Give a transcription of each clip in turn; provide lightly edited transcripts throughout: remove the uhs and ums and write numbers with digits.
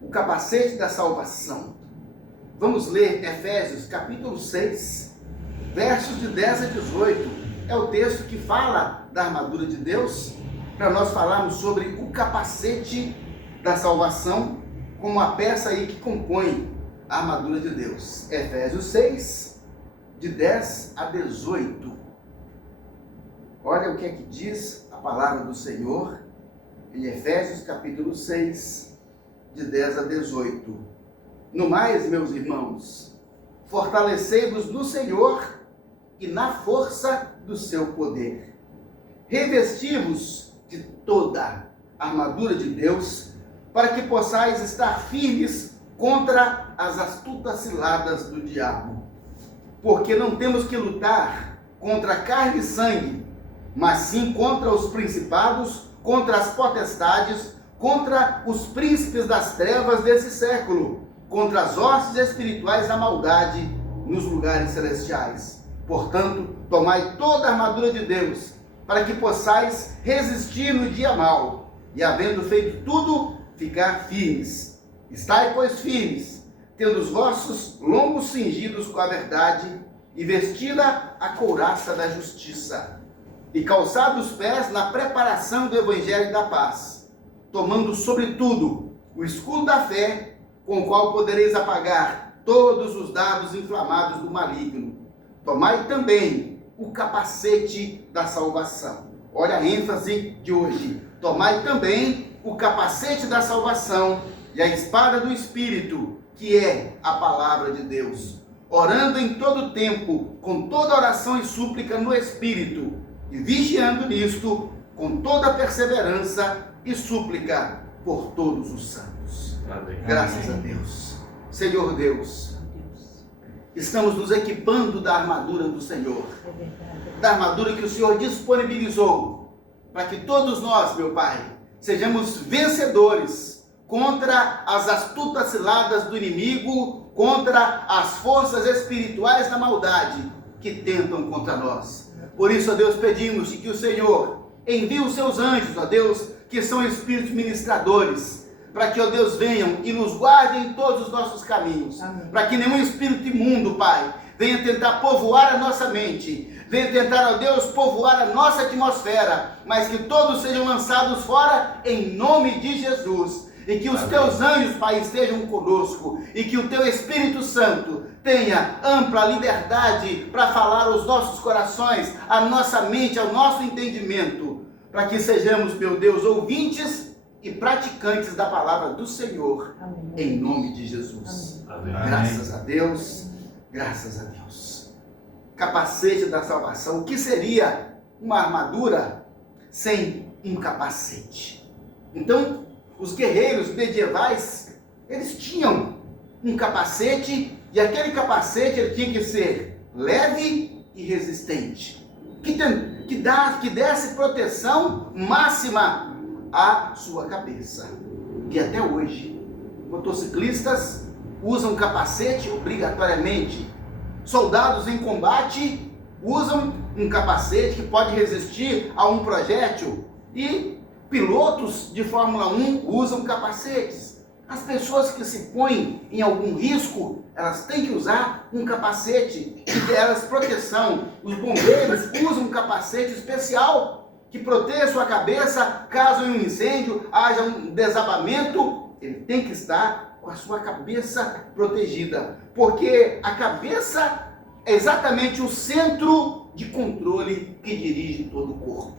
o capacete da salvação. Vamos ler Efésios capítulo 6, versos de 10 a 18. É o texto que fala da armadura de Deus, para nós falarmos sobre o capacete da salvação, como a peça aí que compõe a armadura de Deus. Efésios 6, de 10 a 18. Olha o que é que diz a palavra do Senhor em Efésios capítulo 6, de 10 a 18. No mais, meus irmãos, fortalecei-vos no Senhor e na força do seu poder. Revesti-vos de toda a armadura de Deus, para que possais estar firmes contra as astutas ciladas do diabo. Porque não temos que lutar contra carne e sangue, mas sim contra os principados, contra as potestades, contra os príncipes das trevas desse século, contra as hostes espirituais da maldade nos lugares celestiais. Portanto, tomai toda a armadura de Deus, para que possais resistir no dia mau, e havendo feito tudo, ficar firmes. Estai, pois, firmes, tendo os vossos lombos cingidos com a verdade, e vestida a couraça da justiça, e calçados os pés na preparação do evangelho da paz, tomando sobretudo o escudo da fé, com o qual podereis apagar todos os dardos inflamados do maligno. Tomai também o capacete da salvação. Olha a ênfase de hoje. Tomai também o capacete da salvação e a espada do Espírito, que é a palavra de Deus, orando em todo tempo, com toda oração e súplica no Espírito, e vigiando nisto, com toda perseverança e súplica por todos os santos. Amém. Graças a Deus. Senhor Deus, estamos nos equipando da armadura do Senhor, da armadura que o Senhor disponibilizou, para que todos nós, meu Pai, sejamos vencedores contra as astutas ciladas do inimigo, contra as forças espirituais da maldade que tentam contra nós. Por isso, ó Deus, pedimos que o Senhor envie os seus anjos, ó Deus, que são espíritos ministradores, para que, ó Deus, venham e nos guardem em todos os nossos caminhos. Amém. Para que nenhum espírito imundo, Pai, venha tentar povoar a nossa mente, venha tentar, ó Deus, povoar a nossa atmosfera, mas que todos sejam lançados fora em nome de Jesus. E que os Amém. Teus anjos, Pai, estejam conosco, e que o Teu Espírito Santo tenha ampla liberdade para falar aos nossos corações, à nossa mente, ao nosso entendimento, para que sejamos, meu Deus, ouvintes e praticantes da palavra do Senhor. Amém. Em nome de Jesus. Amém. Graças a Deus, graças a Deus. Capacete da salvação. O que seria uma armadura sem um capacete? Então, os guerreiros medievais, eles tinham um capacete, e aquele capacete ele tinha que ser leve e resistente, que desse proteção máxima à sua cabeça. E até hoje, motociclistas usam capacete obrigatoriamente. Soldados em combate usam um capacete que pode resistir a um projétil, e pilotos de Fórmula 1 usam capacetes. As pessoas que se põem em algum risco, elas têm que usar um capacete que dê elas proteção. Os bombeiros usam um capacete especial que proteja sua cabeça caso em um incêndio haja um desabamento. Ele tem que estar com a sua cabeça protegida, porque a cabeça é exatamente o centro de controle que dirige todo o corpo.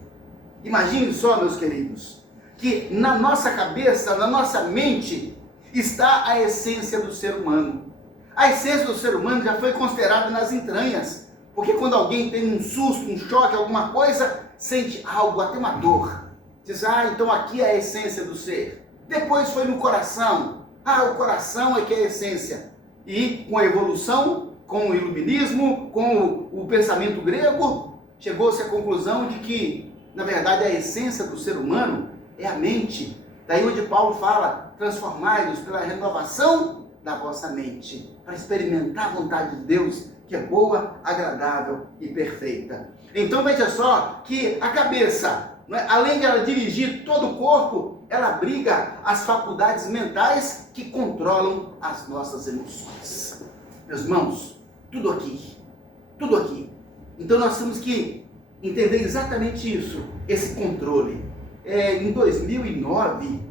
Imagine só, meus queridos, que na nossa cabeça, na nossa mente, está a essência do ser humano. A essência do ser humano já foi considerada nas entranhas, porque quando alguém tem um susto, um choque, alguma coisa, sente algo, até uma dor. Diz, então aqui é a essência do ser. Depois foi no coração. O coração é que é a essência. E com a evolução, com o iluminismo, com o pensamento grego, chegou-se à conclusão de que, na verdade, a essência do ser humano é a mente. Daí onde Paulo fala, transformai-vos pela renovação da vossa mente, para experimentar a vontade de Deus, que é boa, agradável e perfeita. Então veja só que a cabeça não é? Além de ela dirigir todo o corpo, ela abriga as faculdades mentais que controlam as nossas emoções. Meus irmãos, tudo aqui, tudo aqui. Então nós temos que entender exatamente isso, esse controle. Em 2009,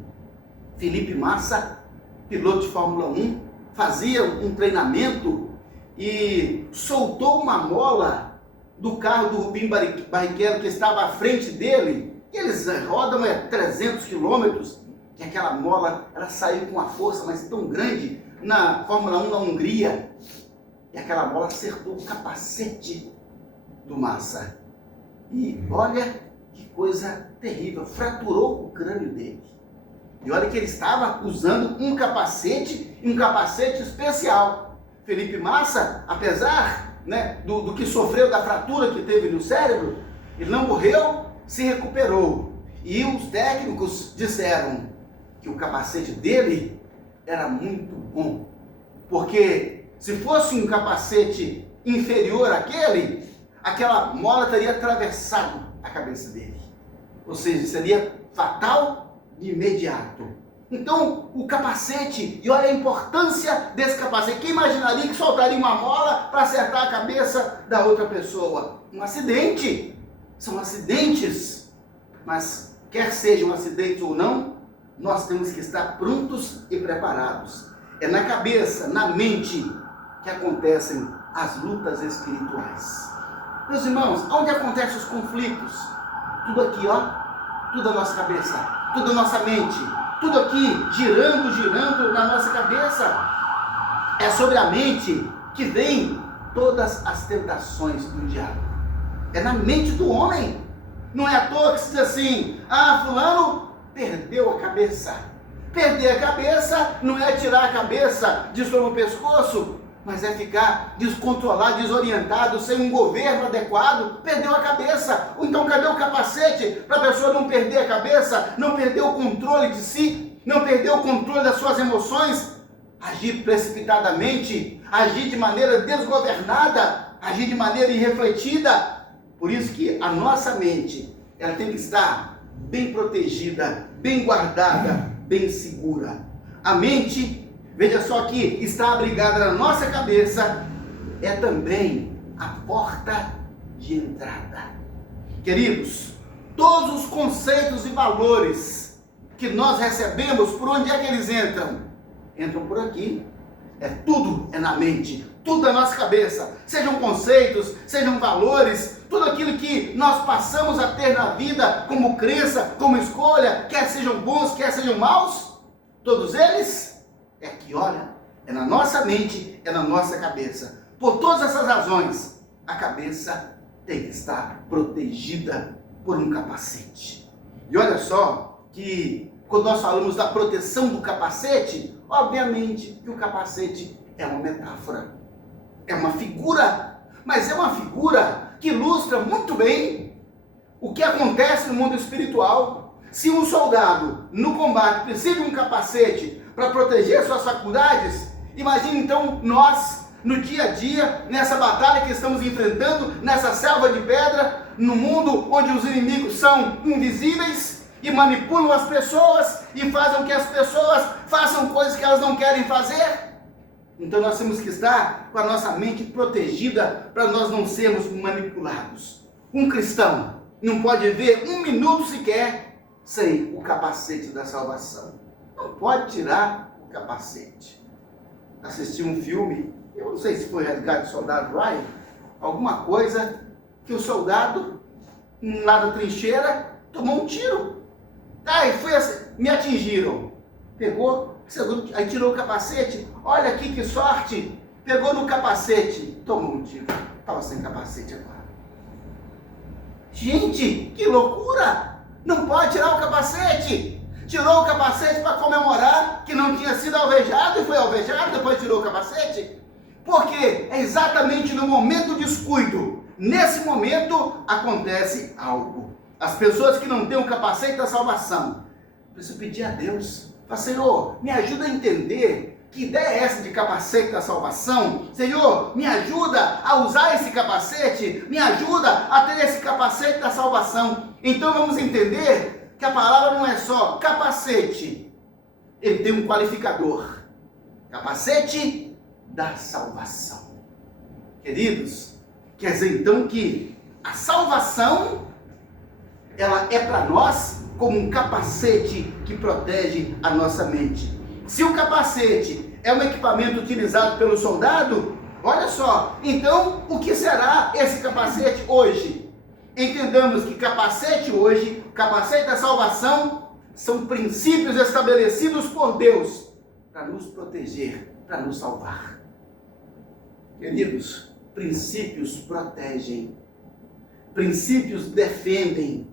Felipe Massa, piloto de Fórmula 1, fazia um treinamento e soltou uma mola do carro do Rubinho Barrichello que estava à frente dele. E eles rodam 300 quilômetros, e aquela mola ela saiu com uma força mas tão grande na Fórmula 1 na Hungria, e aquela bola acertou o capacete do Massa. E olha que coisa terrível, fraturou o crânio dele. E olha que ele estava usando um capacete especial. Felipe Massa, apesar, né, do que sofreu, da fratura que teve no cérebro, ele não morreu, se recuperou. E os técnicos disseram que o capacete dele era muito bom, porque se fosse um capacete inferior àquele, aquela mola teria atravessado a cabeça dele, ou seja, seria fatal de imediato. Então o capacete, e olha a importância desse capacete. Quem imaginaria que soltaria uma mola para acertar a cabeça da outra pessoa? Um acidente, são acidentes, mas quer seja um acidente ou não, nós temos que estar prontos e preparados. É na cabeça, na mente, que acontecem as lutas espirituais. Meus irmãos, onde acontecem os conflitos? Tudo aqui, ó, tudo a nossa cabeça, tudo a nossa mente, tudo aqui girando na nossa cabeça. É sobre a mente que vem todas as tentações do diabo. É na mente do homem. Não é à toa que se diz assim: ah, fulano perdeu a cabeça. Perder a cabeça não é tirar a cabeça de sobre o pescoço, mas é ficar descontrolado, desorientado, sem um governo adequado. Perdeu a cabeça. Ou então cadê o capacete para a pessoa não perder a cabeça, não perder o controle de si, não perder o controle das suas emoções, agir precipitadamente, agir de maneira desgovernada, agir de maneira irrefletida. Por isso que a nossa mente, ela tem que estar bem protegida, bem guardada, bem segura. A mente, veja só que está abrigada na nossa cabeça, é também a porta de entrada. Queridos, todos os conceitos e valores que nós recebemos, por onde é que eles entram? Entram por aqui. Tudo é na mente, tudo é na nossa cabeça. Sejam conceitos, sejam valores, tudo aquilo que nós passamos a ter na vida como crença, como escolha, quer sejam bons, quer sejam maus, todos eles é aqui, olha, é na nossa mente, é na nossa cabeça. Por todas essas razões, a cabeça tem que estar protegida por um capacete. E olha só que quando nós falamos da proteção do capacete, obviamente que o capacete é uma metáfora, é uma figura, mas é uma figura que ilustra muito bem o que acontece no mundo espiritual. Se um soldado no combate precisa de um capacete para proteger suas faculdades, imagine então nós, no dia a dia, nessa batalha que estamos enfrentando, nessa selva de pedra, no mundo onde os inimigos são invisíveis e manipulam as pessoas e fazem com que as pessoas façam coisas que elas não querem fazer. Então nós temos que estar com a nossa mente protegida para nós não sermos manipulados. Um cristão não pode viver um minuto sequer sem o capacete da salvação. Não pode tirar o capacete. Assisti um filme, eu não sei se foi Resgate do Soldado Ryan, alguma coisa que o soldado lá da trincheira tomou um tiro. Aí foi assim, me atingiram. Pegou, aí tirou o capacete. Olha aqui que sorte. Pegou no capacete, tomou um tiro. Estava sem capacete agora. Gente, que loucura! Não pode tirar o capacete. Tirou o capacete para comemorar que não tinha sido alvejado e foi alvejado, depois tirou o capacete. Porque é exatamente no momento do descuido, nesse momento acontece algo. As pessoas que não têm o capacete da salvação precisam pedir a Deus, Fala, Senhor, me ajuda a entender que ideia é essa de capacete da salvação? Senhor, me ajuda a usar esse capacete, me ajuda a ter esse capacete da salvação. Então vamos entender que a palavra não é só capacete, ele tem um qualificador. Capacete da salvação. Queridos, quer dizer então que a salvação, ela é para nós como um capacete que protege a nossa mente. Se o capacete é um equipamento utilizado pelo soldado, olha só, então o que será esse capacete hoje? Entendamos que capacete hoje, capacete da salvação, são princípios estabelecidos por Deus para nos proteger, para nos salvar. Queridos, princípios protegem, princípios defendem,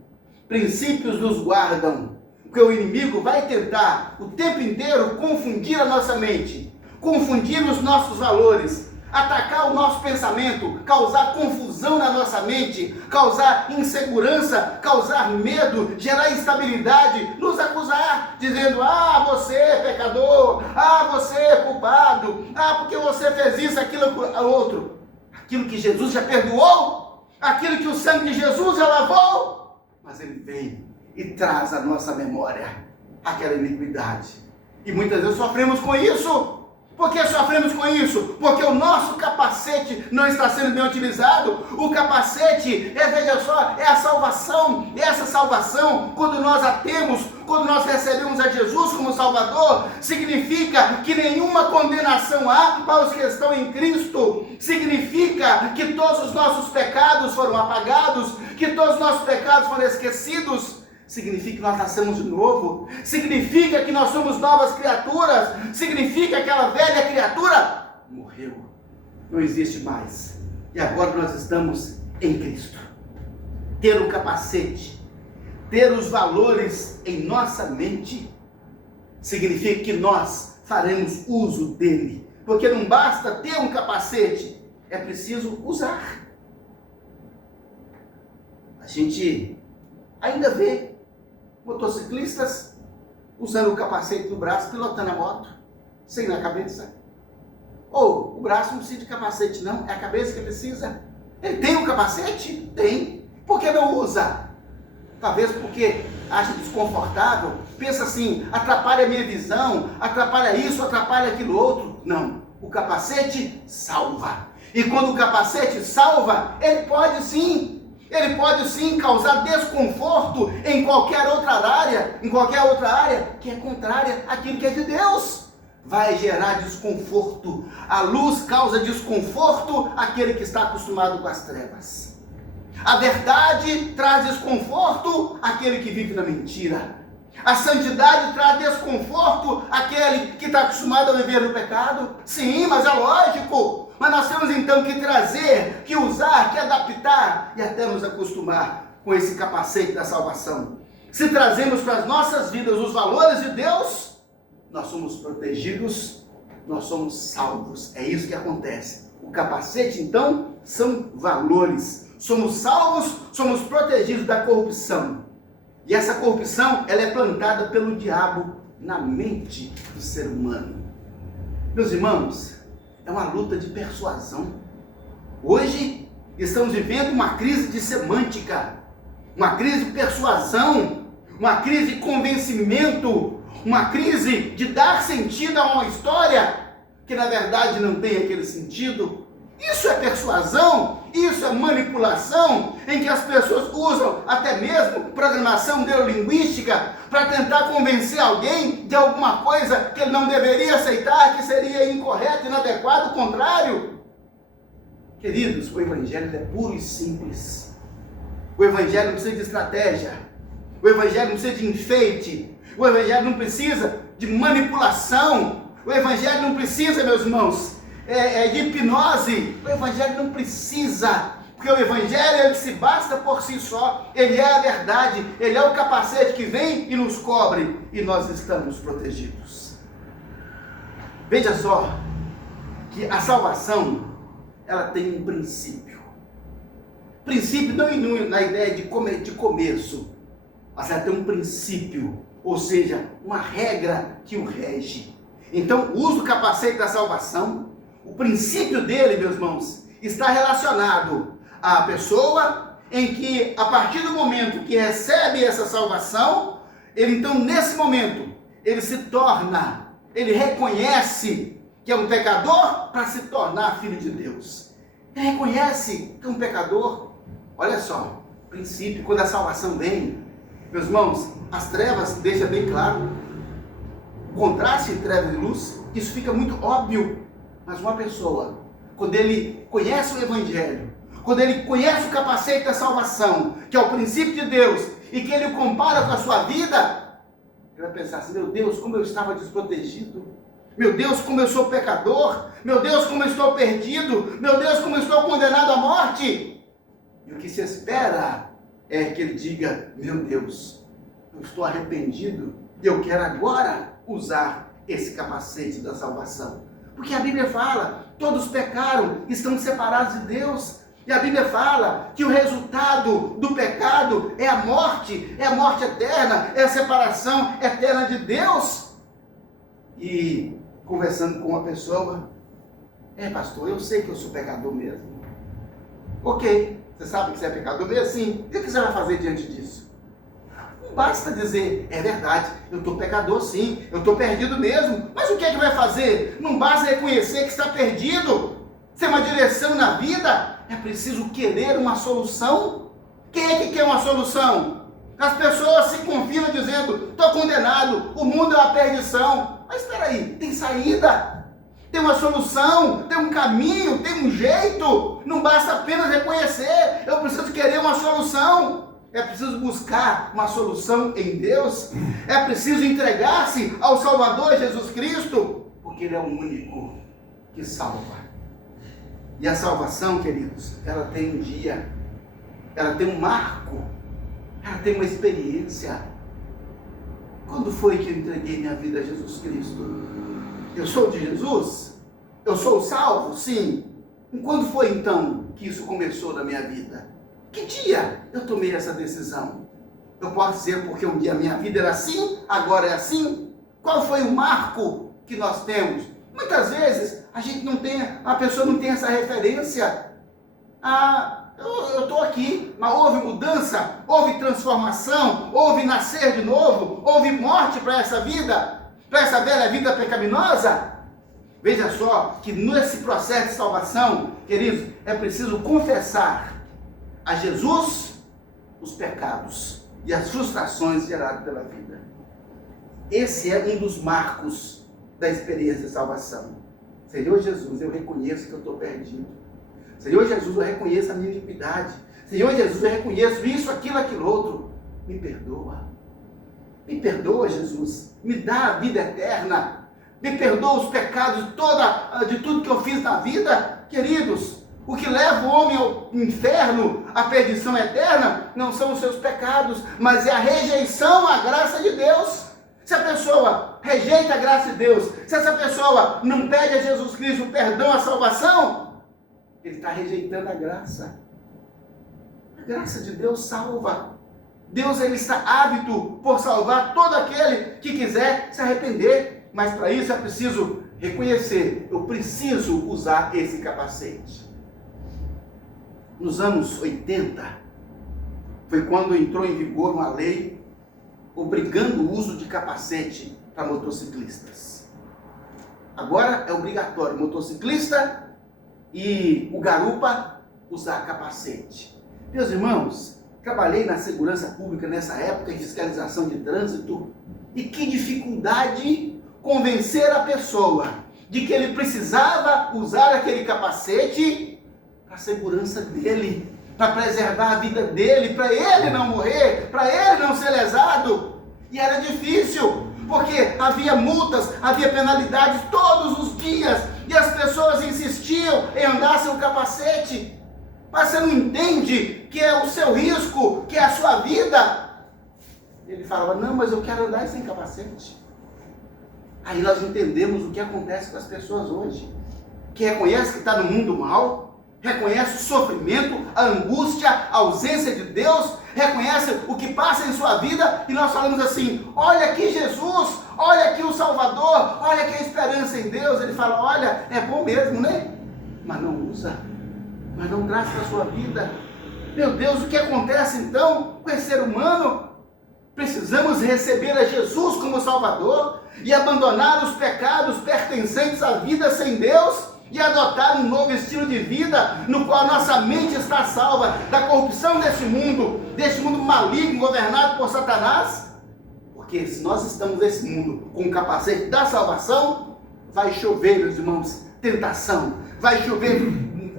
princípios nos guardam, porque o inimigo vai tentar o tempo inteiro confundir a nossa mente, confundir os nossos valores, atacar o nosso pensamento, causar confusão na nossa mente, causar insegurança, causar medo, gerar instabilidade, nos acusar, dizendo, você é pecador, você é culpado, porque você fez isso, aquilo, outro. Aquilo que Jesus já perdoou, aquilo que o sangue de Jesus já lavou, mas ele vem e traz à nossa memória aquela iniquidade. E muitas vezes sofremos com isso. Por que sofremos com isso? Porque o nosso capacete não está sendo bem utilizado. O capacete, veja só, é a salvação. E essa salvação, quando nós a temos, quando nós recebemos a Jesus como Salvador, significa que nenhuma condenação há para os que estão em Cristo. Significa que todos os nossos pecados foram apagados, que todos os nossos pecados foram esquecidos. Significa que nós nascemos de novo, significa que nós somos novas criaturas, significa que aquela velha criatura morreu, não existe mais, e agora nós estamos em Cristo. Ter o capacete, ter os valores em nossa mente, significa que nós faremos uso dele, porque não basta ter um capacete, é preciso usar. A gente ainda vê motociclistas usando o capacete no braço, pilotando a moto, sem na cabeça. Ou o braço não precisa de capacete não, é a cabeça que precisa. Ele tem um capacete? Tem. Por que não usa? Talvez porque acha desconfortável, pensa assim, atrapalha a minha visão, atrapalha isso, atrapalha aquilo outro. Não, o capacete salva. E quando o capacete salva, ele pode sim causar desconforto em qualquer outra área que é contrária àquilo que é de Deus. Vai gerar desconforto. A luz causa desconforto àquele que está acostumado com as trevas. A verdade traz desconforto àquele que vive na mentira. A santidade traz desconforto àquele que está acostumado a viver no pecado. Sim, mas é lógico. Mas nós temos então que trazer, que usar, que adaptar e até nos acostumar com esse capacete da salvação. Se trazemos para as nossas vidas os valores de Deus, nós somos protegidos, nós somos salvos. É isso que acontece. O capacete então são valores. Somos salvos, somos protegidos da corrupção. E essa corrupção, ela é plantada pelo diabo na mente do ser humano. Meus irmãos, é uma luta de persuasão. Hoje estamos vivendo uma crise de semântica, uma crise de persuasão, uma crise de convencimento, uma crise de dar sentido a uma história que na verdade não tem aquele sentido. Isso é persuasão, isso é manipulação, em que as pessoas usam até mesmo programação neurolinguística para tentar convencer alguém de alguma coisa que ele não deveria aceitar, que seria incorreto, inadequado, o contrário. Queridos, o Evangelho é puro e simples. O Evangelho não precisa de estratégia, o Evangelho não precisa de enfeite, o Evangelho não precisa de manipulação, o Evangelho não precisa, meus irmãos, de hipnose. O Evangelho não precisa, porque o Evangelho ele se basta por si só, ele é a verdade, ele é o capacete que vem e nos cobre, e nós estamos protegidos. Veja só, que a salvação, ela tem um princípio. Princípio não na ideia de começo, mas ela tem um princípio, ou seja, uma regra que o rege. Então, o uso do capacete da salvação, o princípio dele, meus irmãos, está relacionado à pessoa em que, a partir do momento que recebe essa salvação, ele então, nesse momento, ele se torna, ele reconhece que é um pecador para se tornar filho de Deus. Ele reconhece que é um pecador. Olha só, princípio, quando a salvação vem, meus irmãos, as trevas deixam bem claro, o contraste de trevas e luz, isso fica muito óbvio. Mas uma pessoa, quando ele conhece o Evangelho, quando ele conhece o capacete da salvação, que é o princípio de Deus, e que ele o compara com a sua vida, ele vai pensar assim: meu Deus, como eu estava desprotegido, meu Deus, como eu sou pecador, meu Deus, como eu estou perdido, meu Deus, como eu estou condenado à morte. E o que se espera é que ele diga: meu Deus, eu estou arrependido e eu quero agora usar esse capacete da salvação. Porque a Bíblia fala, todos pecaram, estão separados de Deus. E a Bíblia fala que o resultado do pecado é a morte eterna, é a separação eterna de Deus. E conversando com uma pessoa: pastor, eu sei que eu sou pecador mesmo. Ok, você sabe que você é pecador mesmo? Sim. O que você vai fazer diante disso? Não basta dizer: é verdade, eu estou pecador sim, eu estou perdido mesmo. Mas o que é que vai fazer? Não basta reconhecer que está perdido, ser uma direção na vida. É preciso querer uma solução. Quem é que quer uma solução? As pessoas se confinam dizendo: estou condenado, o mundo é uma perdição. Mas espera aí, tem saída, tem uma solução, tem um caminho, tem um jeito. Não basta apenas reconhecer, eu preciso querer uma solução. É preciso buscar uma solução em Deus. É preciso entregar-se ao Salvador Jesus Cristo, porque Ele é o único que salva. E a salvação, queridos, ela tem um dia, ela tem um marco, ela tem uma experiência. Quando foi que eu entreguei minha vida a Jesus Cristo? Eu sou de Jesus? Eu sou salvo? Sim. E quando foi então que isso começou na minha vida? Que dia eu tomei essa decisão? Eu posso dizer porque um dia a minha vida era assim, agora é assim? Qual foi o marco que nós temos? Muitas vezes a pessoa não tem essa referência. Eu estou aqui, mas houve mudança, houve transformação, houve nascer de novo, houve morte para essa vida, para essa velha vida pecaminosa. Veja só que nesse processo de salvação, queridos, é preciso confessar a Jesus os pecados e as frustrações geradas pela vida. Esse é um dos marcos da experiência de salvação. Senhor Jesus, eu reconheço que eu estou perdido. Senhor Jesus, eu reconheço a minha iniquidade. Senhor Jesus, eu reconheço isso, aquilo outro. Me perdoa. Me perdoa, Jesus. Me dá a vida eterna. Me perdoa os pecados de tudo que eu fiz na vida. Queridos, o que leva o homem ao inferno, à perdição eterna, não são os seus pecados, mas é a rejeição à graça de Deus. Se a pessoa rejeita a graça de Deus, se essa pessoa não pede a Jesus Cristo o perdão, a salvação, ele está rejeitando a graça. A graça de Deus salva. Deus, ele está ávido por salvar todo aquele que quiser se arrepender. Mas para isso é preciso reconhecer, eu preciso usar esse capacete. Nos anos 80, foi quando entrou em vigor uma lei obrigando o uso de capacete para motociclistas. Agora é obrigatório motociclista e o garupa usar capacete. Meus irmãos, trabalhei na segurança pública nessa época, em fiscalização de trânsito, e que dificuldade convencer a pessoa de que ele precisava usar aquele capacete para a segurança dele, para preservar a vida dele, para ele não morrer, para ele não ser lesado. E era difícil, porque havia multas, havia penalidades todos os dias, e as pessoas insistiam em andar sem o capacete. Mas você não entende que é o seu risco, que é a sua vida. Ele falava: não, mas eu quero andar sem capacete. Aí nós entendemos o que acontece com as pessoas hoje, que reconhece que está no mundo mal, reconhece o sofrimento, a angústia, a ausência de Deus, reconhece o que passa em sua vida, e nós falamos assim: olha aqui Jesus, olha aqui o Salvador, olha aqui a esperança em Deus. Ele fala: olha, é bom mesmo, né? Mas não usa, mas não traz para a sua vida. Meu Deus, o que acontece então com esse ser humano? Precisamos receber a Jesus como Salvador e abandonar os pecados pertencentes à vida sem Deus e adotar um novo estilo de vida no qual nossa mente está salva da corrupção deste mundo maligno governado por Satanás. Porque se nós estamos nesse mundo com o capacete da salvação, vai chover, meus irmãos, tentação, vai chover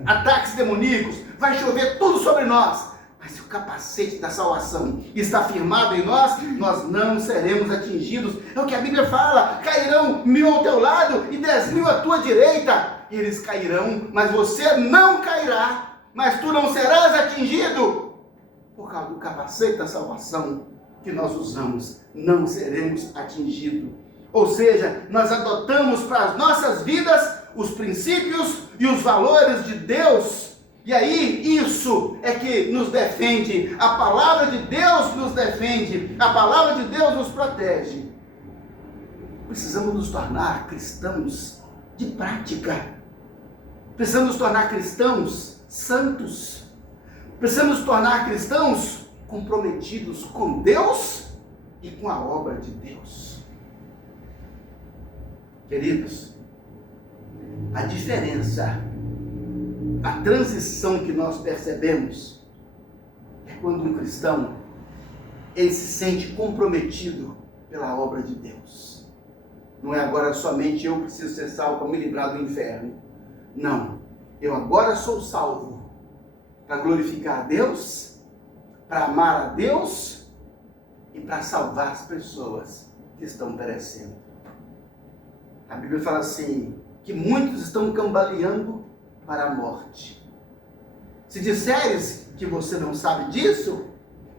ataques demoníacos, vai chover tudo sobre nós. Mas se o capacete da salvação está firmado em nós, nós não seremos atingidos. É o que a Bíblia fala: cairão 1000 ao teu lado e 10.000 à tua direita. Eles cairão, mas você não cairá, mas tu não serás atingido. Por causa do capacete da salvação que nós usamos, não seremos atingidos. Ou seja, nós adotamos para as nossas vidas os princípios e os valores de Deus. E aí, isso é que nos defende. A palavra de Deus nos defende. A palavra de Deus nos protege. Precisamos nos tornar cristãos de prática. Precisamos nos tornar cristãos santos. Precisamos nos tornar cristãos comprometidos com Deus e com a obra de Deus. Queridos, a diferença, a transição que nós percebemos é quando um cristão, ele se sente comprometido pela obra de Deus. Não é agora somente eu preciso ser salvo para me livrar do inferno. Não, eu agora sou salvo para glorificar a Deus, para amar a Deus e para salvar as pessoas que estão perecendo. A Bíblia fala assim, que muitos estão cambaleando para a morte. Se disseres que você não sabe disso,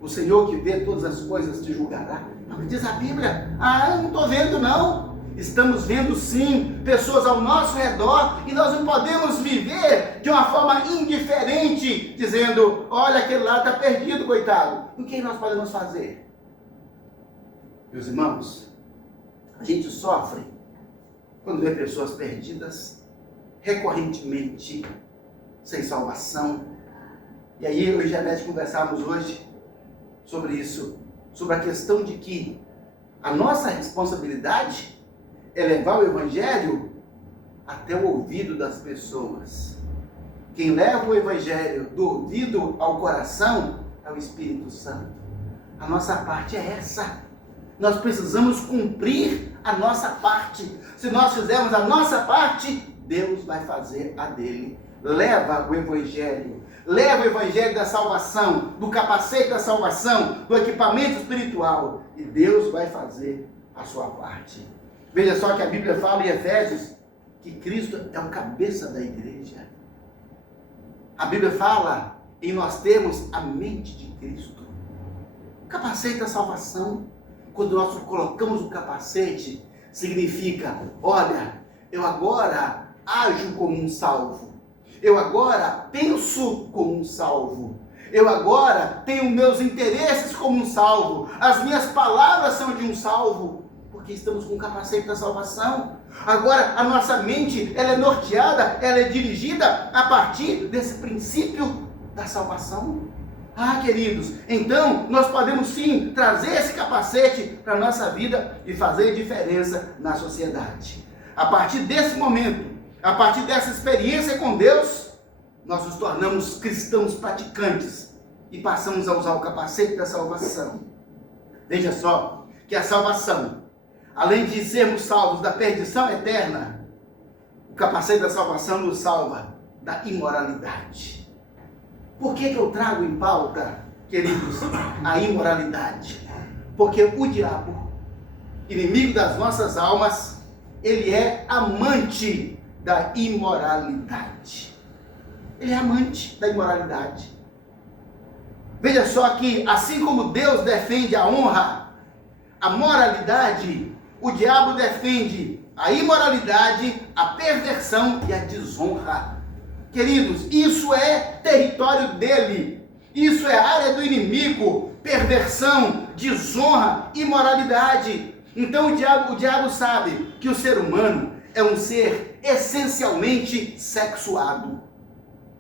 o Senhor que vê todas as coisas te julgará. Não, diz a Bíblia: ah, eu não estou vendo não. Estamos vendo sim pessoas ao nosso redor e nós não podemos viver de uma forma indiferente, dizendo: olha, aquele lá está perdido, coitado. O que nós podemos fazer? Meus irmãos, a gente sofre quando vê pessoas perdidas recorrentemente, sem salvação. E aí eu e Janete conversamos hoje sobre isso, sobre a questão de que a nossa responsabilidade é levar o Evangelho até o ouvido das pessoas. Quem leva o Evangelho do ouvido ao coração é o Espírito Santo. A nossa parte é essa. Nós precisamos cumprir a nossa parte. Se nós fizermos a nossa parte, Deus vai fazer a dele. Leva o Evangelho da salvação, do capacete da salvação, do equipamento espiritual, e Deus vai fazer a sua parte. Veja só que a Bíblia fala em Efésios que Cristo é o cabeça da igreja. A Bíblia fala em nós termos a mente de Cristo. O capacete da salvação, quando nós colocamos o capacete, significa: olha, eu agora ajo como um salvo. Eu agora penso como um salvo. Eu agora tenho meus interesses como um salvo. As minhas palavras são de um salvo. Porque estamos com o capacete da salvação. Agora a nossa mente, ela é norteada, ela é dirigida a partir desse princípio da salvação. Ah, queridos, então nós podemos sim trazer esse capacete para a nossa vida e fazer diferença na sociedade. A partir desse momento, a partir dessa experiência com Deus, nós nos tornamos cristãos praticantes e passamos a usar o capacete da salvação. Veja só que a salvação, além de sermos salvos da perdição eterna, o capacete da salvação nos salva da imoralidade. Por que eu trago em pauta, queridos, a imoralidade? Porque o diabo, inimigo das nossas almas, ele é amante da imoralidade. Ele é amante da imoralidade. Veja só que, assim como Deus defende a honra, a moralidade, o diabo defende a imoralidade, a perversão e a desonra. Queridos, isso é território dele. Isso é área do inimigo. Perversão, desonra, imoralidade. Então o diabo sabe que o ser humano é um ser essencialmente sexuado.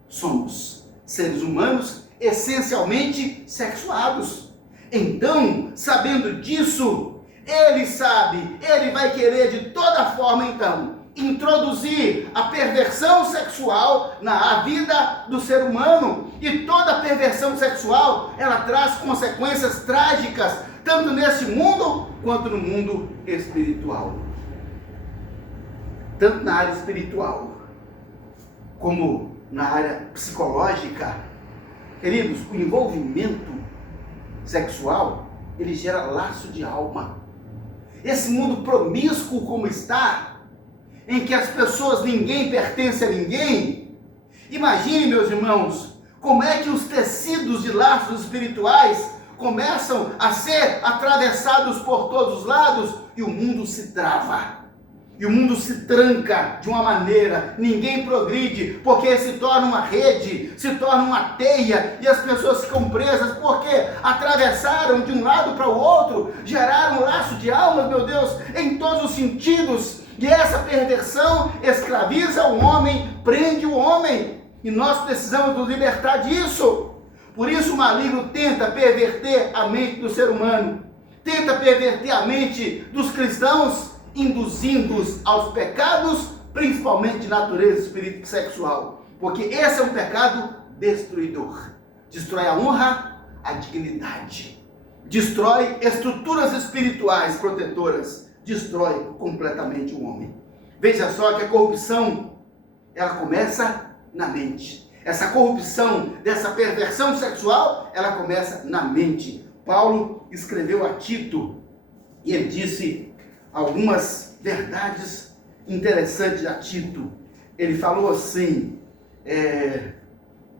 Somos seres humanos essencialmente sexuados. Então, sabendo disso, ele vai querer de toda forma, então, introduzir a perversão sexual na vida do ser humano. E toda perversão sexual, ela traz consequências trágicas, tanto neste mundo, quanto no mundo espiritual. Tanto na área espiritual, como na área psicológica. Queridos, o envolvimento sexual, ele gera laço de alma. Esse mundo promíscuo como está, em que as pessoas, ninguém pertence a ninguém, imagine, meus irmãos, como é que os tecidos de laços espirituais começam a ser atravessados por todos os lados e o mundo se trava. E o mundo se tranca de uma maneira, ninguém progride, porque se torna uma rede, se torna uma teia, e as pessoas ficam presas, porque atravessaram de um lado para o outro, geraram um laço de almas, meu Deus, em todos os sentidos, e essa perversão escraviza o homem, prende o homem, e nós precisamos nos libertar disso. Por isso o maligno tenta perverter a mente do ser humano, tenta perverter a mente dos cristãos, induzindo-os aos pecados, principalmente de natureza espiritual sexual, porque esse é um pecado destruidor. Destrói a honra, a dignidade, destrói estruturas espirituais protetoras, destrói completamente o homem. Veja só que a corrupção, ela começa na mente. Essa corrupção, dessa perversão sexual, ela começa na mente. Paulo escreveu a Tito e ele disse algumas verdades interessantes a Tito. Ele falou assim: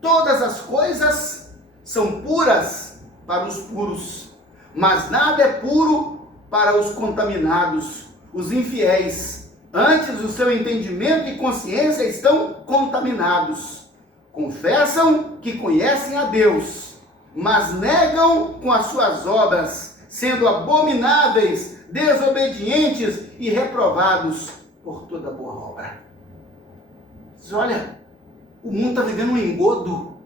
todas as coisas são puras para os puros, mas nada é puro para os contaminados, os infiéis. Antes o seu entendimento e consciência estão contaminados. Confessam que conhecem a Deus, mas negam com as suas obras, sendo abomináveis, desobedientes e reprovados por toda boa obra. Olha, o mundo está vivendo um engodo,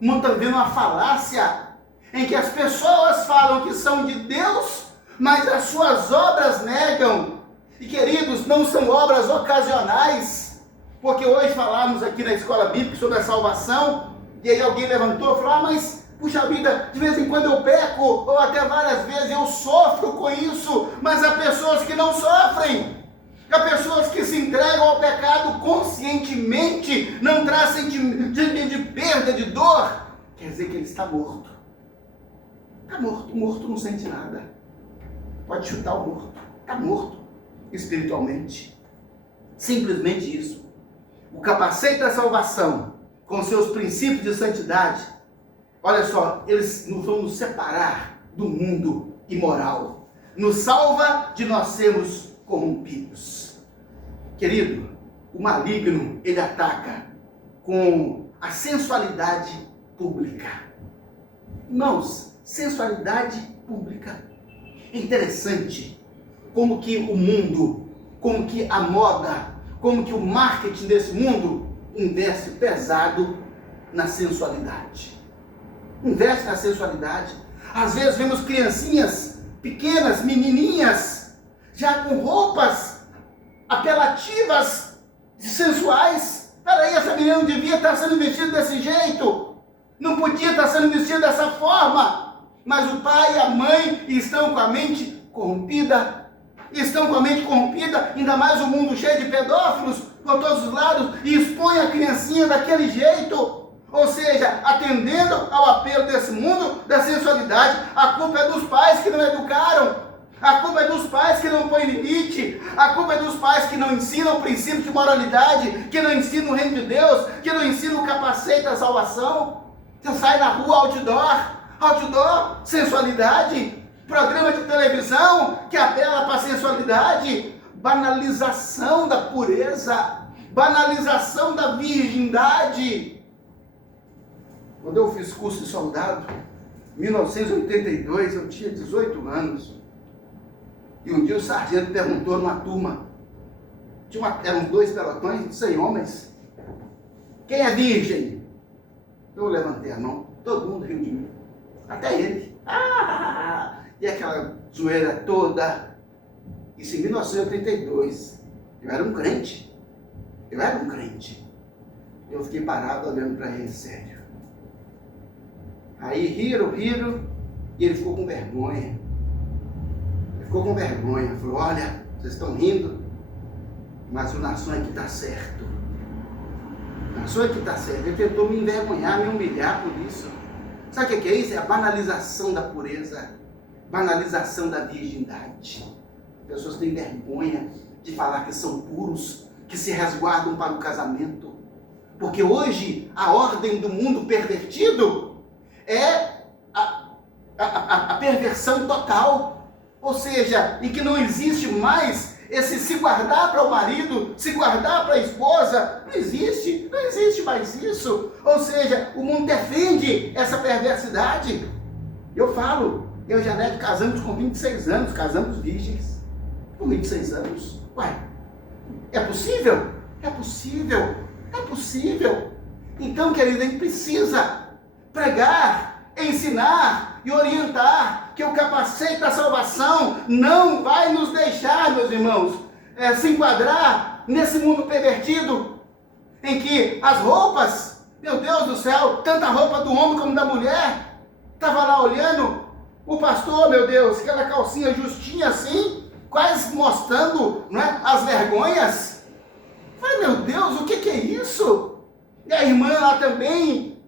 o mundo está vivendo uma falácia, em que as pessoas falam que são de Deus, mas as suas obras negam. E queridos, não são obras ocasionais, porque hoje falamos aqui na escola bíblica sobre a salvação, e aí alguém levantou e falou: mas puxa vida, de vez em quando eu peco, ou até várias vezes eu sofro com isso, mas há pessoas que não sofrem, há pessoas que se entregam ao pecado conscientemente, não traz sentimento de perda, de dor, quer dizer que ele está morto. Está morto, morto não sente nada, pode chutar o morto, está morto espiritualmente, simplesmente isso. O capacete da salvação, com seus princípios de santidade, olha só, eles nos vão nos separar do mundo imoral. Nos salva de nós sermos corrompidos. Querido, o maligno, ele ataca com a sensualidade pública. Irmãos, sensualidade pública. É interessante como que o mundo, como que a moda, como que o marketing desse mundo investe pesado na sensualidade. Investe na sensualidade. Às vezes vemos criancinhas pequenas, menininhas, já com roupas apelativas, sensuais. Peraí, essa menina não devia estar sendo vestida desse jeito, não podia estar sendo vestida dessa forma, mas o pai e a mãe estão com a mente corrompida, ainda mais o mundo cheio de pedófilos por todos os lados, e expõe a criancinha daquele jeito. Ou seja, atendendo ao apelo desse mundo, da sensualidade. A culpa é dos pais que não educaram, a culpa é dos pais que não põem limite, a culpa é dos pais que não ensinam o princípio de moralidade, que não ensinam o reino de Deus, que não ensinam o capacete da salvação. Você sai na rua, outdoor, sensualidade, programa de televisão que apela para a sensualidade, banalização da pureza, banalização da virgindade. Quando eu fiz curso de soldado, em 1982, eu tinha 18 anos. E um dia o sargento perguntou numa turma, eram 2 pelotões de 100 homens, quem é virgem? Eu levantei a mão, todo mundo riu de mim, até ele. E aquela zoeira toda. Isso em 1982. Eu era um crente. Eu fiquei parado olhando para ele, sério. Aí riram, e ele ficou com vergonha. Falou, olha, vocês estão rindo, mas o Nação aqui está certo. Ele tentou me envergonhar, me humilhar por isso. Sabe o que é isso? É a banalização da pureza, banalização da virgindade. Pessoas têm vergonha de falar que são puros, que se resguardam para o casamento. Porque hoje a ordem do mundo pervertido é a perversão total. Ou seja, em que não existe mais esse se guardar para o marido, se guardar para a esposa. Não existe mais isso. Ou seja, o mundo defende essa perversidade. Eu falo, eu e Janete casamos com 26 anos, casamos virgens. Com 26 anos. Ué, é possível? É possível. Então, querido, a gente precisa pregar, ensinar e orientar que o capacete da salvação não vai nos deixar, meus irmãos, se enquadrar nesse mundo pervertido, em que as roupas, meu Deus do céu, tanta roupa do homem como da mulher, estava lá olhando, o pastor, meu Deus, aquela calcinha justinha assim, quase mostrando, não é, as vergonhas. Falei, meu Deus, o que é isso? E a irmã lá também,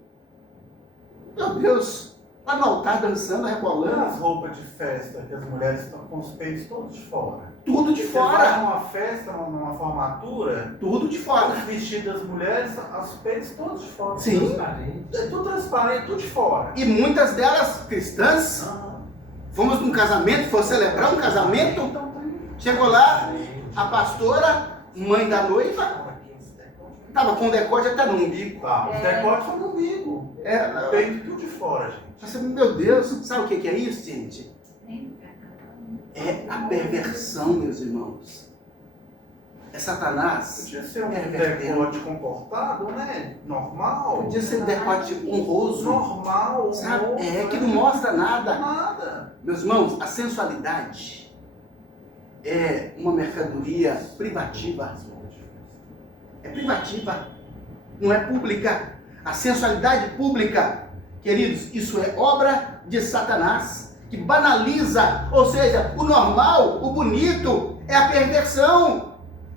meu Deus, lá no altar dançando, rebolando. As roupas de festa que as mulheres estão com os peitos todos de fora. Tudo de fora. Você vai numa festa, numa formatura, tudo de fora. Os vestidos das mulheres, os peitos todos de fora. Sim. É tudo transparente, tudo de fora. E muitas delas cristãs. Fomos num casamento, foi celebrar um casamento. Chegou lá, a pastora, mãe da noiva, estava com decote até no umbigo. Os decotes são no umbigo. Peito tudo de fora, gente. Meu Deus, sabe o que é isso, gente? É a perversão, meus irmãos. É Satanás. Podia ser um decote comportado, né? Normal. Podia ser um decote honroso. Normal. Sabe? Que não mostra nada. Nada. Meus irmãos, a sensualidade é uma mercadoria privativa. É privativa. Não é pública. A sensualidade pública, queridos, isso é obra de Satanás, que banaliza, ou seja, o normal, o bonito, é a perversão.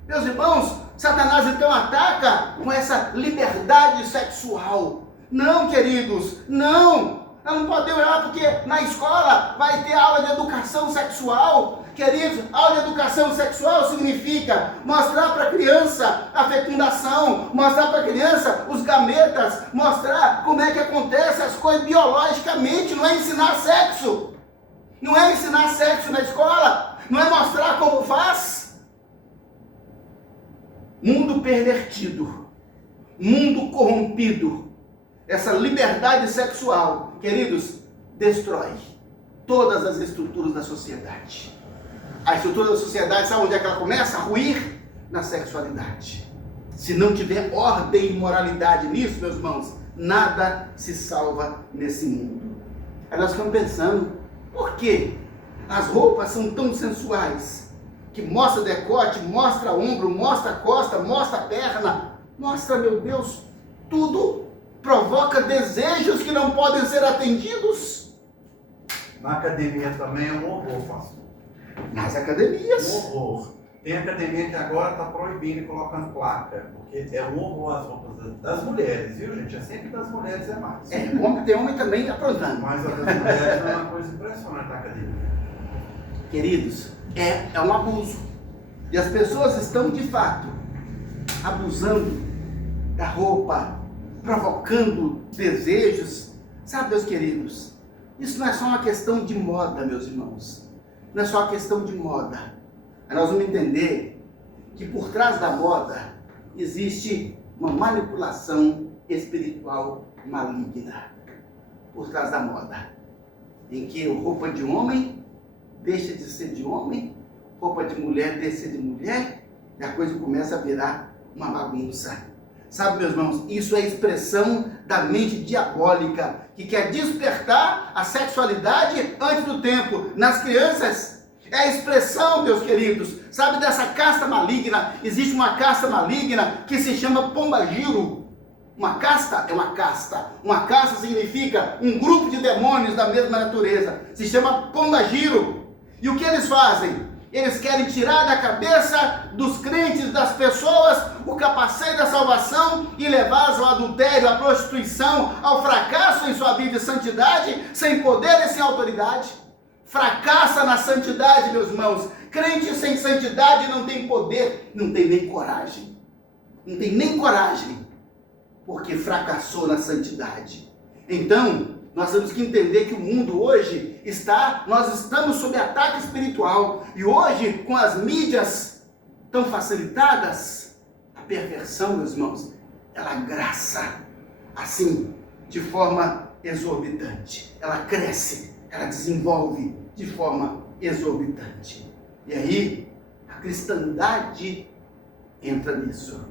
Meus irmãos, Satanás então ataca com essa liberdade sexual. Não, queridos, não. Nós não podemos olhar porque na escola vai ter aula de educação sexual. Queridos, aula de educação sexual significa mostrar para a criança a fecundação, mostrar para a criança os gametas, mostrar como é que acontece as coisas biologicamente, não é ensinar sexo. Não é ensinar sexo na escola, não é mostrar como faz. Mundo pervertido, mundo corrompido, essa liberdade sexual, queridos, destrói todas as estruturas da sociedade. A estrutura da sociedade, sabe onde é que ela começa? A ruir na sexualidade. Se não tiver ordem e moralidade nisso, meus irmãos, nada se salva nesse mundo. Aí nós ficamos pensando, por que as roupas são tão sensuais? Que mostra decote, mostra ombro, mostra costa, mostra perna, mostra, meu Deus, tudo provoca desejos que não podem ser atendidos. Na academia também é um horror, pastor. Nas academias. Um horror. Tem academia que agora está proibindo e colocando placa, porque é um horror as roupas das mulheres, viu, gente? É sempre das mulheres é mais. Tem homem também aprontando. Mas a das mulheres é uma coisa impressionante na academia. Queridos, é um abuso. E as pessoas estão, de fato, abusando da roupa, provocando desejos. Sabe, meus queridos, isso não é só uma questão de moda, meus irmãos. Não é só uma questão de moda. Nós vamos entender que por trás da moda, existe uma manipulação espiritual maligna por trás da moda, em que roupa de homem deixa de ser de homem, roupa de mulher deixa de ser de mulher, e a coisa começa a virar uma bagunça. Sabe, meus irmãos, isso é expressão da mente diabólica, que quer despertar a sexualidade antes do tempo nas crianças. É a expressão, meus queridos, sabe, dessa casta maligna. Existe uma casta maligna que se chama pombagiro. Uma casta é uma casta. Uma casta significa um grupo de demônios da mesma natureza. Se chama pombagiro. E o que eles fazem? Eles querem tirar da cabeça dos crentes, das pessoas, o capacete da salvação e levá-los ao adultério, à prostituição, ao fracasso em sua vida de santidade, sem poder e sem autoridade. Fracassa na santidade, meus irmãos. Crente sem santidade não tem poder, não tem nem coragem. Não tem nem coragem, porque fracassou na santidade. Então, nós temos que entender que o mundo hoje nós estamos sob ataque espiritual. E hoje, com as mídias tão facilitadas, a perversão, meus irmãos, ela graça, assim, de forma exorbitante. Ela cresce, ela desenvolve de forma exorbitante. E aí, a cristandade entra nisso.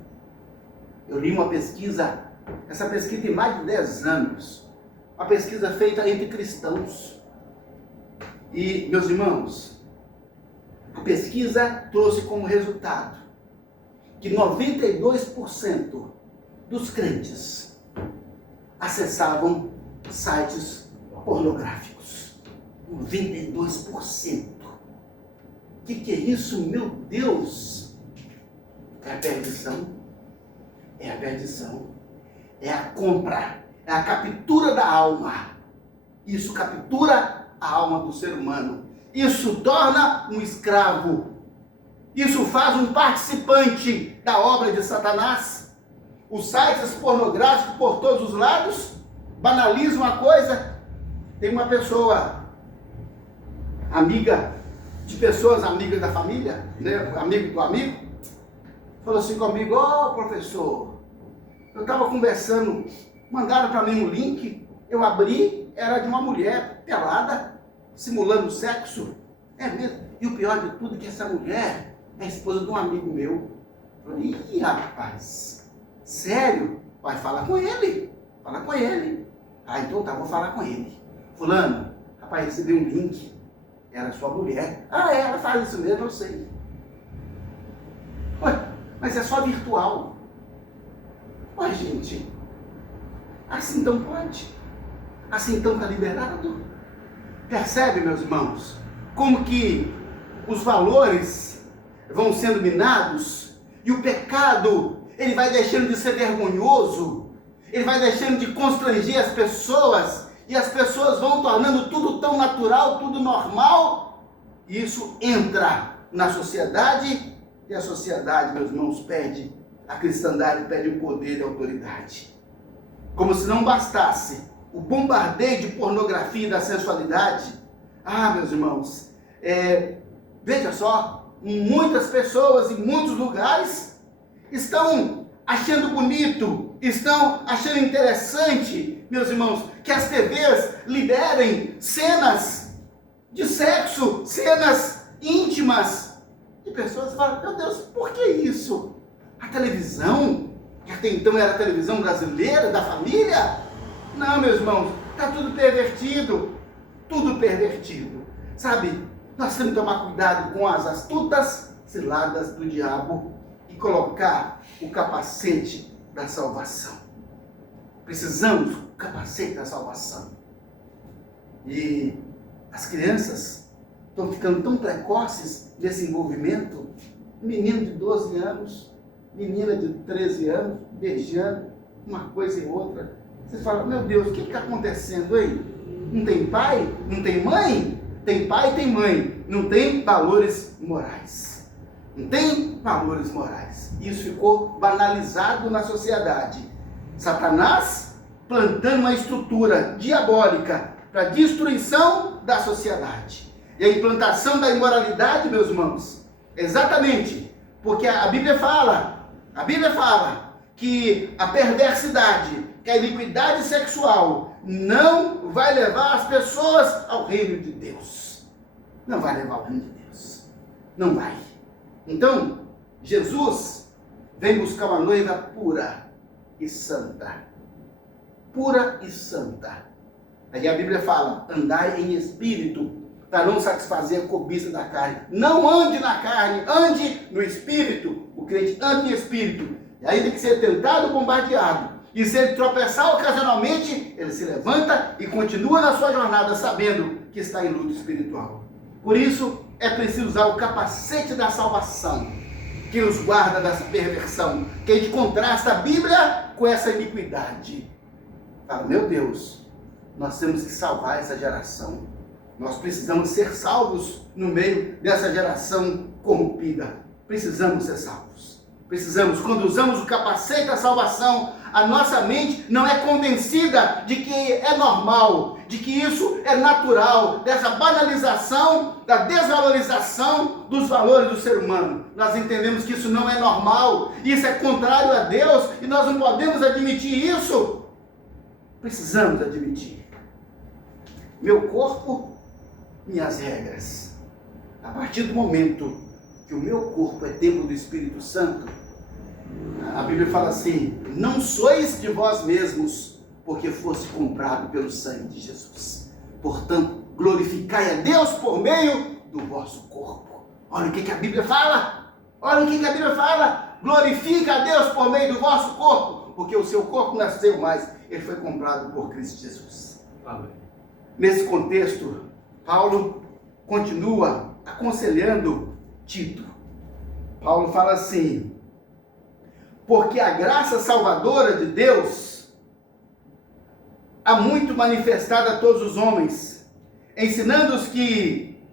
Eu li uma pesquisa, essa pesquisa tem mais de 10 anos, uma pesquisa feita entre cristãos. E, meus irmãos, a pesquisa trouxe como resultado que 92% dos crentes acessavam sites pornográficos. 92%. O que é isso, meu Deus? É a perdição. É a perdição. É a compra. É a captura da alma. Isso captura a alma do ser humano. Isso torna um escravo. Isso faz um participante da obra de Satanás. Os sites pornográficos por todos os lados banalizam a coisa. Tem uma pessoa amiga de pessoas amigas da família, né? Amigo do amigo, falou assim comigo: ô professor, eu estava conversando, mandaram para mim um link, eu abri, era de uma mulher pelada, simulando sexo. É mesmo? E o pior de tudo é que essa mulher é a esposa de um amigo meu. Eu falei: ih, rapaz, sério? Vai falar com ele, fala com ele. Ah, então tá, vou falar com ele. Fulano, rapaz, recebi um link, era sua mulher. Ah, ela faz isso mesmo, eu sei. Ué, mas é só virtual. Ué, gente, assim então pode? Assim então está liberado? Percebe, meus irmãos, como que os valores vão sendo minados e o pecado, ele vai deixando de ser vergonhoso, ele vai deixando de constranger as pessoas, e as pessoas vão tornando tudo tão natural, tudo normal, e isso entra na sociedade, e a sociedade, meus irmãos, perde, a cristandade perde o poder e a autoridade. Como se não bastasse o bombardeio de pornografia e da sensualidade. Ah, meus irmãos, veja só, muitas pessoas em muitos lugares estão achando bonito, estão achando interessante, meus irmãos, que as TVs liberem cenas de sexo, cenas íntimas, e pessoas falam: meu Deus, por que isso? A televisão, que até então era a televisão brasileira, da família? Não, meus irmãos, está tudo pervertido, sabe? Nós temos que tomar cuidado com as astutas ciladas do diabo e colocar o capacete da salvação. Precisamos do capacete da salvação. E as crianças estão ficando tão precoces nesse envolvimento. Menino de 12 anos, menina de 13 anos, beijando, uma coisa e outra. Você fala: meu Deus, o que está acontecendo aí? Não tem pai? Não tem mãe? Tem pai e tem mãe. Não tem valores morais. Não tem valores morais. Isso ficou banalizado na sociedade. Satanás plantando uma estrutura diabólica para destruição da sociedade. E a implantação da imoralidade, meus irmãos, exatamente, porque a Bíblia fala A Bíblia fala que a perversidade, que a iniquidade sexual não vai levar as pessoas ao reino de Deus. Não vai levar ao reino de Deus. Não vai. Então, Jesus vem buscar uma noiva pura e santa. Pura e santa. Aí a Bíblia fala, andai em espírito, para não satisfazer a cobiça da carne. Não ande na carne, ande no espírito. O crente anda em espírito. E ainda que seja tentado, bombardeado. E se ele tropeçar ocasionalmente, ele se levanta e continua na sua jornada, sabendo que está em luta espiritual. Por isso, é preciso usar o capacete da salvação, que nos guarda dessa perversão, que a gente contrasta a Bíblia com essa iniquidade. Fala, meu Deus, nós temos que salvar essa geração. Nós precisamos ser salvos no meio dessa geração corrompida. Precisamos ser salvos. Precisamos, quando usamos o capacete da salvação, a nossa mente não é convencida de que é normal, de que isso é natural, dessa banalização, da desvalorização dos valores do ser humano. Nós entendemos que isso não é normal, isso é contrário a Deus, e nós não podemos admitir isso. Precisamos admitir. Meu corpo, minhas regras. A partir do momento que o meu corpo é templo do Espírito Santo, a Bíblia fala assim, não sois de vós mesmos, porque fosse comprado pelo sangue de Jesus. Portanto, glorificai a Deus por meio do vosso corpo. Olha o que a Bíblia fala. Olha o que a Bíblia fala. Glorifica a Deus por meio do vosso corpo, porque o seu corpo não é seu mais, ele foi comprado por Cristo Jesus. Amém. Nesse contexto, Paulo continua aconselhando Tito. Paulo fala assim, porque a graça salvadora de Deus há muito manifestada a todos os homens, ensinando-os que,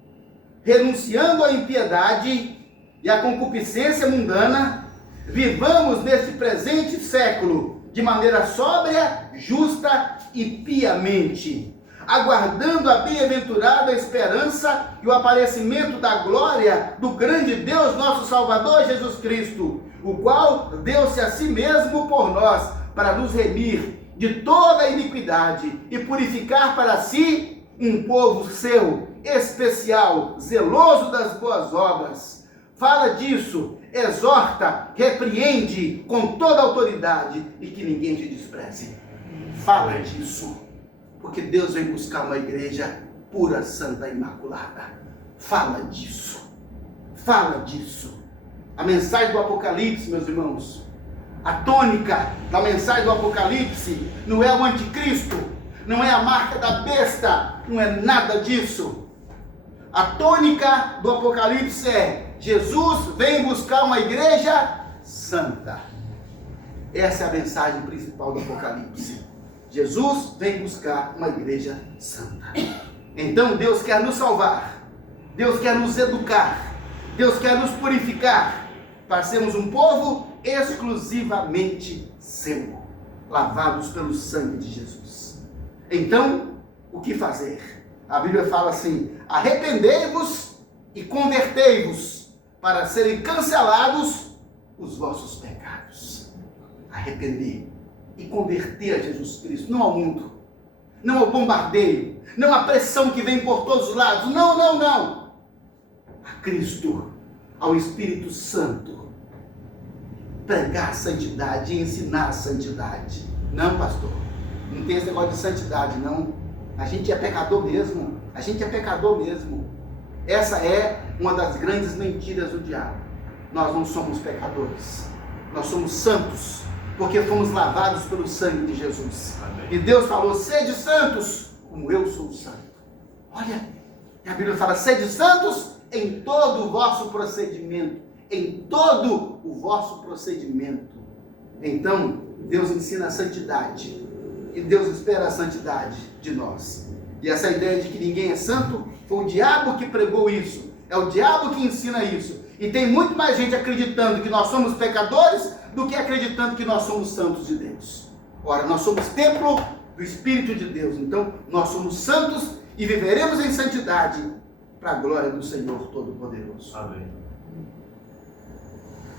renunciando à impiedade e à concupiscência mundana, vivamos neste presente século de maneira sóbria, justa e piamente, aguardando a bem-aventurada esperança e o aparecimento da glória do grande Deus, nosso Salvador Jesus Cristo, o qual deu-se a si mesmo por nós, para nos remir de toda a iniquidade e purificar para si um povo seu, especial, zeloso das boas obras. Fala disso, exorta, repreende com toda a autoridade e que ninguém te despreze. Fala disso, porque Deus vem buscar uma igreja pura, santa e imaculada. Fala disso. Fala disso. A mensagem do Apocalipse, meus irmãos, a tônica da mensagem do Apocalipse não é o anticristo, não é a marca da besta, não é nada disso. A tônica do Apocalipse é: Jesus vem buscar uma igreja santa. Essa é a mensagem principal do Apocalipse. Jesus vem buscar uma igreja santa. Então Deus quer nos salvar, Deus quer nos educar, Deus quer nos purificar, para sermos um povo exclusivamente seu, lavados pelo sangue de Jesus. Então, o que fazer? A Bíblia fala assim, arrependei-vos e convertei-vos, para serem cancelados os vossos pecados. Arrepender e converter a Jesus Cristo, não ao mundo, não ao bombardeio, não à pressão que vem por todos os lados, não, a Cristo, ao Espírito Santo, pregar a santidade e ensinar a santidade. Não, pastor, não tem esse negócio de santidade, não. A gente é pecador mesmo, Essa é uma das grandes mentiras do diabo. Nós não somos pecadores, nós somos santos, porque fomos lavados pelo sangue de Jesus. Amém. E Deus falou, sede santos, como eu sou santo. Olha, a Bíblia fala, sede santos em todo o vosso procedimento. Em todo o vosso procedimento. Então, Deus ensina a santidade. E Deus espera a santidade de nós. E essa ideia de que ninguém é santo, foi o diabo que pregou isso. É o diabo que ensina isso. E tem muito mais gente acreditando que nós somos pecadores do que acreditando que nós somos santos de Deus. Ora, nós somos templo do Espírito de Deus. Então, nós somos santos e viveremos em santidade para a glória do Senhor Todo-Poderoso. Amém.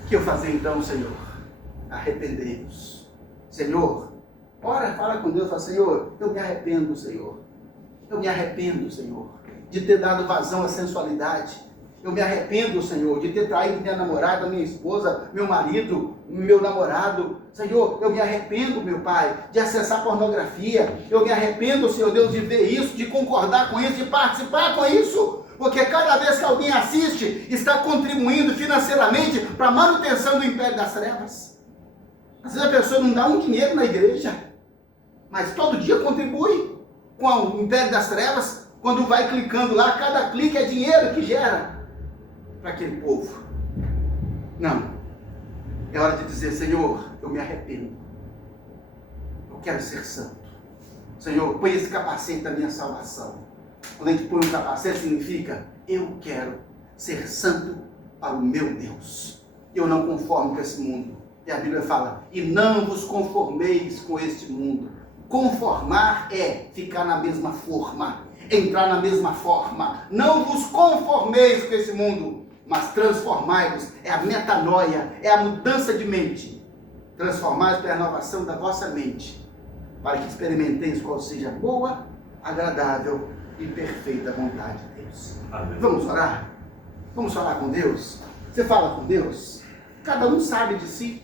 O que eu fazer então, Senhor? arrependei-vos. Senhor, ora, fala com Deus, fala, Senhor, eu me arrependo, Senhor. Eu me arrependo, Senhor, de ter dado vazão à sensualidade. Eu me arrependo, Senhor, de ter traído minha namorada, minha esposa, meu marido, meu namorado. Senhor, eu me arrependo, meu Pai, de acessar pornografia. Eu me arrependo, Senhor Deus, de ver isso, de concordar com isso, de participar com isso. Porque cada vez que alguém assiste, está contribuindo financeiramente para a manutenção do império das trevas. Às vezes a pessoa não dá um dinheiro na igreja, mas todo dia contribui com o império das trevas. Quando vai clicando lá, cada clique é dinheiro que gera para aquele povo. Não. É hora de dizer, Senhor, eu me arrependo. Eu quero ser santo. Senhor, põe esse capacete da minha salvação. Quando a gente põe um capacete, significa, eu quero ser santo para o meu Deus. Eu não conformo com esse mundo. E a Bíblia fala, e não vos conformeis com este mundo. Conformar é ficar na mesma forma, entrar na mesma forma. Não vos conformeis com esse mundo, mas transformai-vos. É a metanoia, é a mudança de mente. Transformai-vos pela renovação da vossa mente, para que experimenteis qual seja a boa, agradável e perfeita vontade de Deus. Amém. Vamos orar? Vamos falar com Deus? Você fala com Deus? Cada um sabe de si.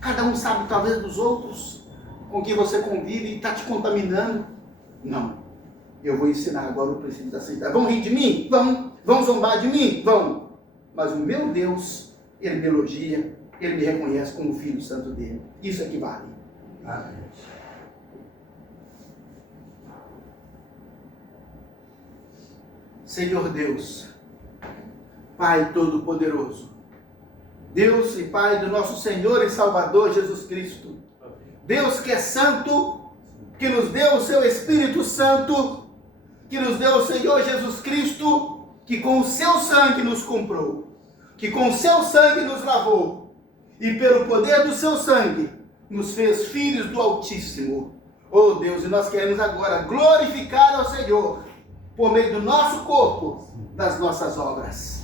Cada um sabe talvez dos outros com quem você convive e está te contaminando. Não. Eu vou ensinar agora o princípio da santidade. Vão rir de mim? Vão. Vão zombar de mim? Vão. Mas o meu Deus, Ele me elogia, Ele me reconhece como Filho Santo dele. Isso é que vale. Amém. Senhor Deus, Pai Todo-Poderoso, Deus e Pai do nosso Senhor e Salvador Jesus Cristo, Deus que é santo, que nos deu o seu Espírito Santo, que nos deu o Senhor Jesus Cristo, que com o seu sangue nos comprou, que com o seu sangue nos lavou, e pelo poder do seu sangue nos fez filhos do Altíssimo. Oh Deus, e nós queremos agora glorificar ao Senhor, por meio do nosso corpo, das nossas obras.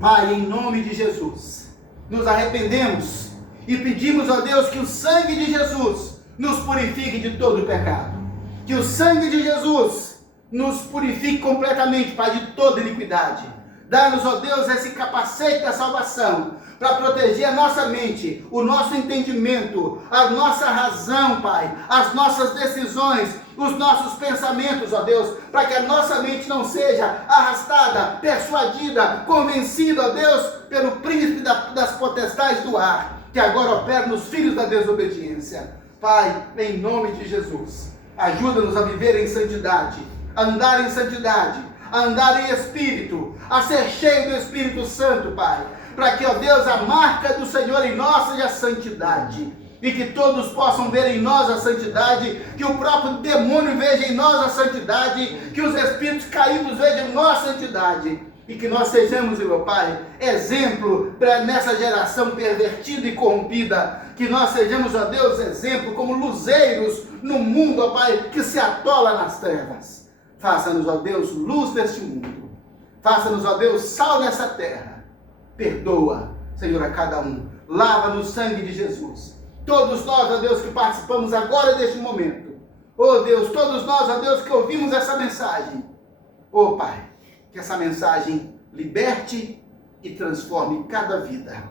Pai, em nome de Jesus, nos arrependemos e pedimos a Deus que o sangue de Jesus nos purifique de todo o pecado. Que o sangue de Jesus nos purifique completamente, Pai, de toda iniquidade. Dá-nos, ó Deus, esse capacete da salvação para proteger a nossa mente, o nosso entendimento, a nossa razão, Pai, as nossas decisões, os nossos pensamentos, ó Deus, para que a nossa mente não seja arrastada, persuadida, convencida, ó Deus, pelo príncipe das potestades do ar, que agora opera nos filhos da desobediência. Pai, em nome de Jesus, ajuda-nos a viver em santidade, a andar em santidade, a andar em Espírito, a ser cheio do Espírito Santo, Pai, para que, ó Deus, a marca do Senhor em nós seja a santidade, e que todos possam ver em nós a santidade, que o próprio demônio veja em nós a santidade, que os espíritos caídos vejam em nós a santidade, e que nós sejamos, meu Pai, exemplo nessa geração pervertida e corrompida, que nós sejamos, ó Deus, exemplo como luzeiros no mundo, ó Pai, que se atola nas trevas. Faça-nos, ó Deus, luz deste mundo. Faça-nos, ó Deus, sal nessa terra. Perdoa, Senhor, a cada um. Lava no sangue de Jesus. Todos nós, ó Deus, que participamos agora deste momento. Ó Deus, todos nós, ó Deus, que ouvimos essa mensagem. Ó Pai, que essa mensagem liberte e transforme cada vida.